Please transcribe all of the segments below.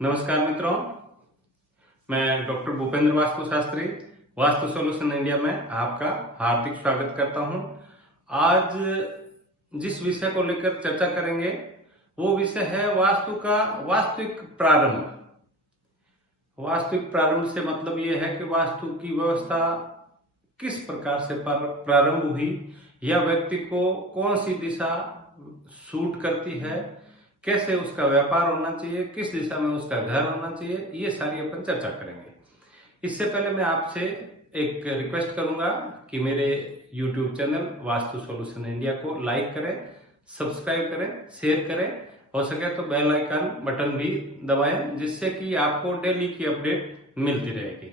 नमस्कार मित्रों, मैं doctor Bhupendra vastu Shastri vastu solution India में आपका हार्दिक स्वागत करता हूं। आज जिस विषय को लेकर चर्चा करेंगे वो विषय है वास्तु का वास्तविक प्रारंभ। वास्तविक प्रारंभ से मतलब ये है कि वास्तु की व्यवस्था किस प्रकार से प्रारंभ हुई या व्यक्ति को कौन सी दिशा सूट करती है, कैसे उसका व्यापार होना चाहिए, किस दिशा में उसका घर होना चाहिए, ये सारी अपन चर्चा करेंगे। इससे पहले मैं आपसे एक रिक्वेस्ट करूंगा कि मेरे YouTube channel vastu solution India को लाइक करें, सब्सक्राइब करें, शेयर करें, हो सके तो बेल आइकन बटन भी दबाएं, जिससे कि आपको डेली की अपडेट मिलती रहेगी।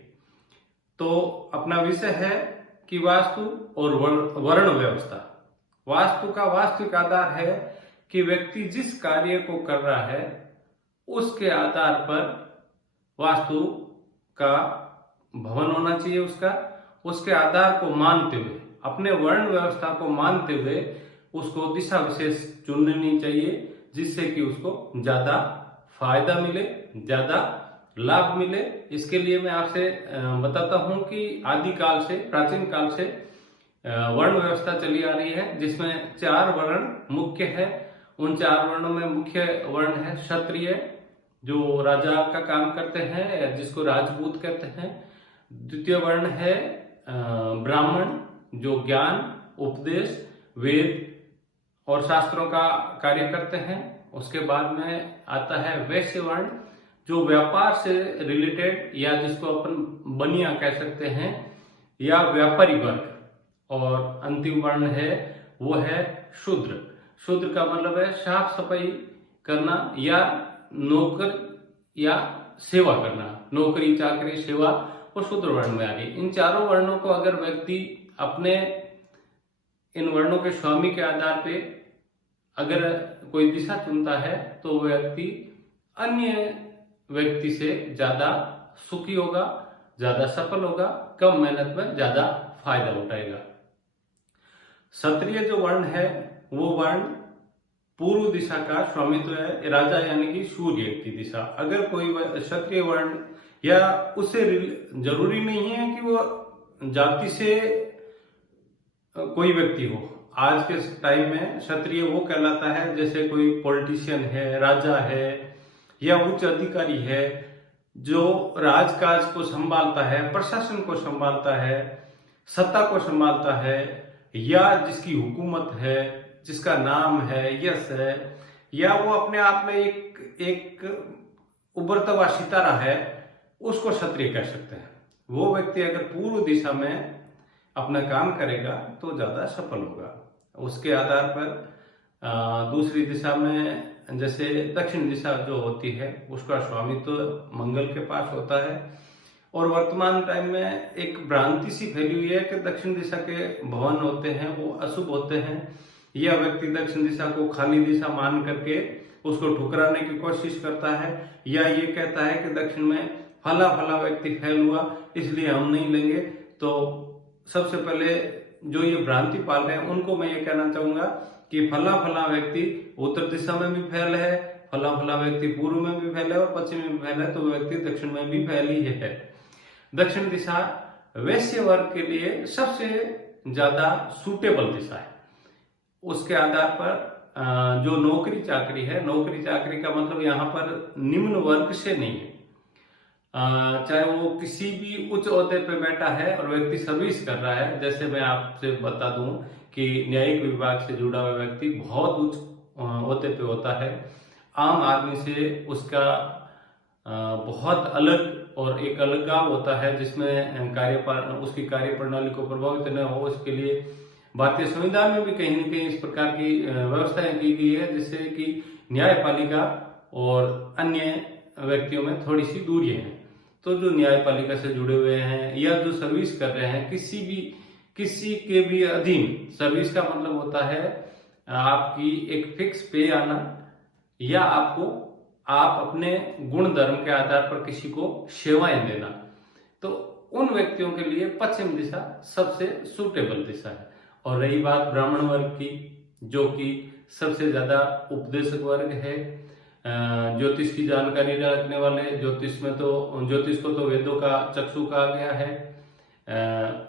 तो अपना विषय है कि वास्तु और वर्ण व्यवस्था। वास्तु का वास्तविक आधार है कि व्यक्ति जिस कार्य को कर रहा है उसके आधार पर वास्तु का भवन होना चाहिए। उसके आधार को मानते हुए, अपने वर्ण व्यवस्था को मानते हुए उसको दिशा विशेष चुननी चाहिए, जिससे कि उसको ज्यादा फायदा मिले, ज्यादा लाभ मिले। इसके लिए मैं आपसे बताता हूं कि आदिकाल से, प्राचीन काल से वर्ण व्यवस्था चली आ रही है, जिसमें 4 वर्ण मुख्य है। उन 4 वर्णों में मुख्य वर्ण है क्षत्रिय, जो राजा का काम करते हैं, जिसको राजपूत कहते हैं। द्वितीय वर्ण है ब्राह्मण, जो ज्ञान, उपदेश, वेद और शास्त्रों का कार्य करते हैं। उसके बाद में आता है वैश्य वर्ण, जो व्यापार से रिलेटेड, या जिसको अपन बनिया कह सकते हैं, या व्यापारी वर्ग। और अंतिम वर्ण है वो है शूद्र। शूद्र का मतलब है साफ सफाई करना या नौकर या सेवा करना। नौकरी, चाकरी, सेवा और शूद्र वर्ण में आ गई। इन चारों वर्णों को अगर व्यक्ति अपने इन वर्णों के स्वामी के आधार पे अगर कोई दिशा चुनता है तो वह व्यक्ति अन्य व्यक्ति से ज्यादा सुखी होगा, ज्यादा सफल होगा, कम मेहनत में ज्यादा फायदा उठाएगा। क्षत्रिय जो वर्ण है वो वर्ण पूर्व दिशा का स्वामित्व है, राजा यानी कि सूर्य की दिशा। अगर कोई क्षत्रिय वर्ण, या उससे जरूरी नहीं है कि वो जाति से कोई व्यक्ति हो। आज के टाइम में क्षत्रिय वो कहलाता है जैसे कोई पॉलिटिशियन है, राजा है या उच्च अधिकारी है, जो राजकाज को संभालता है, प्रशासन को संभालता है, सत्ता को संभालता है, या जिसकी हुकूमत है, जिसका नाम है, यश है, या वो अपने आप में एक उभरता हुआ सितारा है, उसको क्षत्रिय कह सकते हैं। वो व्यक्ति अगर पूर्व दिशा में अपना काम करेगा तो ज्यादा सफल होगा। उसके आधार पर दूसरी दिशा में, जैसे दक्षिण दिशा जो होती है, उसका स्वामित्व तो मंगल के पास होता है। और वर्तमान टाइम में एक भ्रांति सी फैली हुई है कि दक्षिण दिशा के भवन होते हैं वो अशुभ होते हैं, या व्यक्ति दक्षिण दिशा को खाली दिशा मान करके उसको ठुकराने की कोशिश करता है, या ये कहता है कि दक्षिण में फला फला व्यक्ति फैल हुआ इसलिए हम नहीं लेंगे। तो सबसे पहले जो ये भ्रांति पाल रहे हैं उनको मैं ये कहना चाहूंगा कि फला फला व्यक्ति उत्तर दिशा में भी फैल है, फला फला व्यक्ति पूर्व में भी फैल है और पश्चिम में भी फैल है, तो व्यक्ति दक्षिण में भी फैल ही है। दक्षिण दिशा वैश्य वर्ग के लिए सबसे ज्यादा सूटेबल दिशा है। उसके आधार पर जो नौकरी चाकरी है, नौकरी चाकरी का मतलब यहाँ पर निम्न वर्ग से नहीं है। चाहे वो किसी भी उच्च ओहदे पे बैठा है और व्यक्ति सर्विस कर रहा है, जैसे मैं आपसे बता दूं कि न्यायिक विभाग से जुड़ा हुआ व्यक्ति बहुत उच्च ओहदे पे होता है, आम आदमी से उसका बहुत अलग और एक अलगाव होता है, जिसमें उसकी कार्य प्रणाली को प्रभावित न हो, इसके लिए भारतीय संविधान में भी कहीं न कहीं इस प्रकार की व्यवस्थाएं की गई है, जिससे कि न्यायपालिका और अन्य व्यक्तियों में थोड़ी सी दूरियां हैं। तो जो न्यायपालिका से जुड़े हुए हैं या जो सर्विस कर रहे हैं, किसी के भी अधीन, सर्विस का मतलब होता है आपकी एक फिक्स पे आना, या आप अपने गुण धर्म के आधार पर किसी को सेवाएं देना। तो उन व्यक्तियों के लिए पश्चिम दिशा सबसे सूटेबल दिशा है। और रही बात ब्राह्मण वर्ग की, जो कि सबसे ज्यादा उपदेशक वर्ग है, ज्योतिष की जानकारी रखने वाले, ज्योतिष को तो वेदों का चक्षु कहा गया है।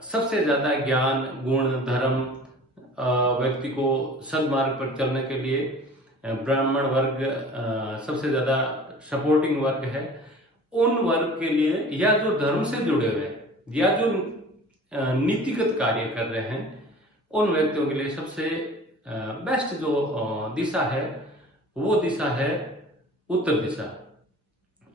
सबसे ज्यादा ज्ञान, गुण, धर्म व्यक्ति को सदमार्ग पर चलने के लिए ब्राह्मण वर्ग सबसे ज्यादा सपोर्टिंग वर्ग है। उन वर्ग के लिए, या जो धर्म से जुड़े हुए हैं, या जो नीतिगत कार्य कर रहे हैं, उन व्यक्तियों के लिए सबसे बेस्ट जो दिशा है वो दिशा है उत्तर दिशा।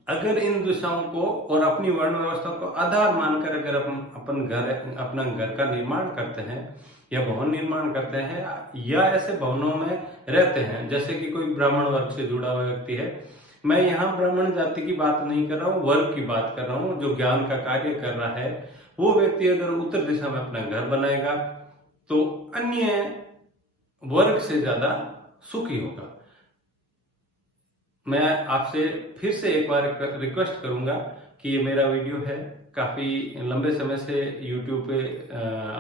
अगर इन दिशाओं को और अपनी वर्ण व्यवस्था को आधार मानकर अगर अपना घर का निर्माण करते हैं या भवन निर्माण करते हैं, या ऐसे भवनों में रहते हैं, जैसे कि कोई ब्राह्मण वर्ग से जुड़ा हुआ व्यक्ति है, मैं यहाँ ब्राह्मण जाति की बात नहीं कर रहा हूँ, वर्ग की बात कर रहा हूँ, जो ज्ञान का कार्य कर रहा है, वो व्यक्ति अगर उत्तर दिशा में अपना घर बनाएगा तो अन्य वर्ग से ज्यादा सुखी होगा। मैं आपसे फिर से एक बार रिक्वेस्ट करूंगा कि ये मेरा वीडियो है, काफी लंबे समय से YouTube पे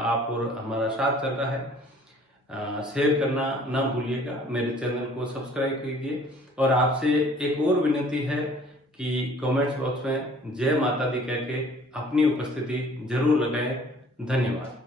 आप और हमारा साथ चल रहा है, शेयर करना ना भूलिएगा, मेरे चैनल को सब्सक्राइब कीजिए। और आपसे एक और विनती है कि कमेंट्स बॉक्स में जय माता दी कह के अपनी उपस्थिति जरूर लगाएं। धन्यवाद।